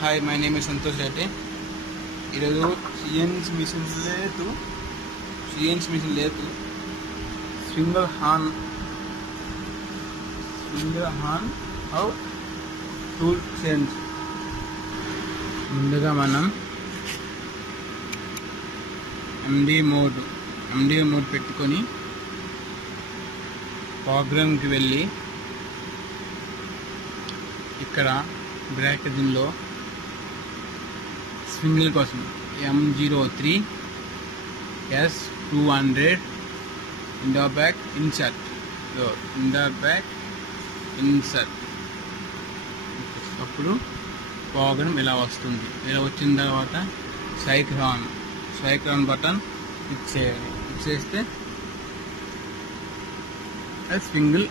Hi, my name is Santhosh Reddy. ఈరోజు CNC machine లేదు spindle horn of tool change. ముందుగా మనం MD mode పెట్టుకొని ప్రోగ్రామ్కి వెళ్ళి ఇక్కడ బ్రాకెట్లో స్పిండిల్ కోసం M03 S200 బ్యాక్ ఇన్సర్ట్ అప్పుడు ప్రోగ్రామ్ ఇలా వస్తుంది. ఇలా వచ్చిన తర్వాత సైక్రాన్ బటన్ ఇచ్చేయాలి. ఇచ్చేస్తే అది స్పిండిల్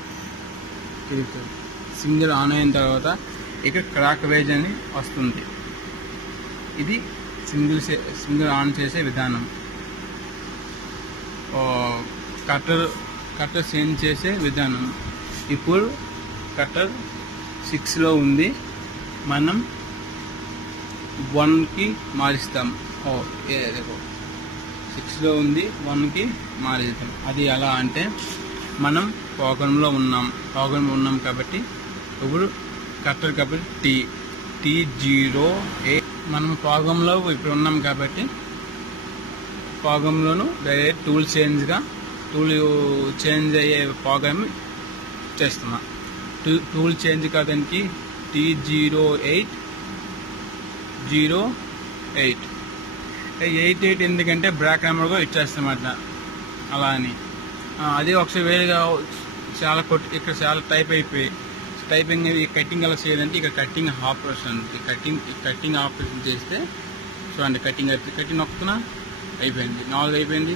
తిరుగుతుంది. స్పిండిల్ ఆన్ అయిన తర్వాత ఇక్కడ క్రాక్ వేజ్ అని వస్తుంది. ఇది సింగిల్ ఆన్ చేసే విధానం. కట్టర్ చేంజ్ చేసే విధానం. ఇప్పుడు కట్టర్ 6లో ఉంది, మనం 1కి మారుస్తాం. 6లో ఉంది, 1కి మారుస్తాం. అది ఎలా అంటే మనం ప్రోగ్రామ్లో ఉన్నాం కాబట్టి ఇప్పుడు కట్టర్ కాబట్టి T08 మనం ప్రోగ్రాంలో ఇప్పుడు ఉన్నాం కాబట్టి ప్రోగ్రాంలోను డైరెక్ట్ టూల్ చేంజ్ అయ్యే ప్రోగ్రామ్ చేస్తున్నా. టూల్ చేంజ్ కాదానికి T08 ఎందుకంటే బ్రాక్ నెంబర్గా ఇచ్చేస్తామట అలా అని. అదే ఒకసారి వేరేగా ఇక్కడ చాలా టైపింగ్ కటింగ్ ఎలా చేయాలంటే ఇక్కడ కటింగ్ ఆపరేషన్ చేస్తే చూడండి, కటింగ్ నొక్కుతున్నా అయిపోయింది. 4 అయిపోయింది,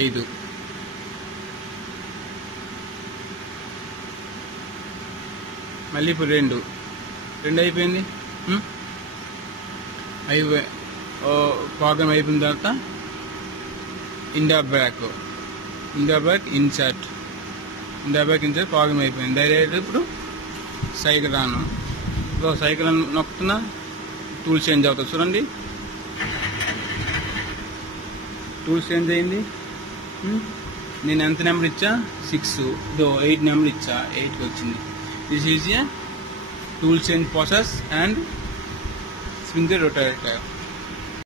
5 మళ్ళీ ఇప్పుడు 2 అయిపోయింది. ప్రోగ్రామ్ అయిపోయిన తర్వాత ఇండా బ్యాక్ ఇన్సర్ట్ ప్రోగ్రామ్ అయిపోయింది. డైరెక్ట్ ఇప్పుడు సైకిల్ నొక్కుతున్నా టూల్ చేంజ్ అవుతుంది. చూడండి, టూల్ చేంజ్ అయింది. నేను ఎంత నెంబర్ ఇచ్చా 6, 8 నెంబర్ ఇచ్చా, 8కి వచ్చింది. This is a tool change process and spindle rotator.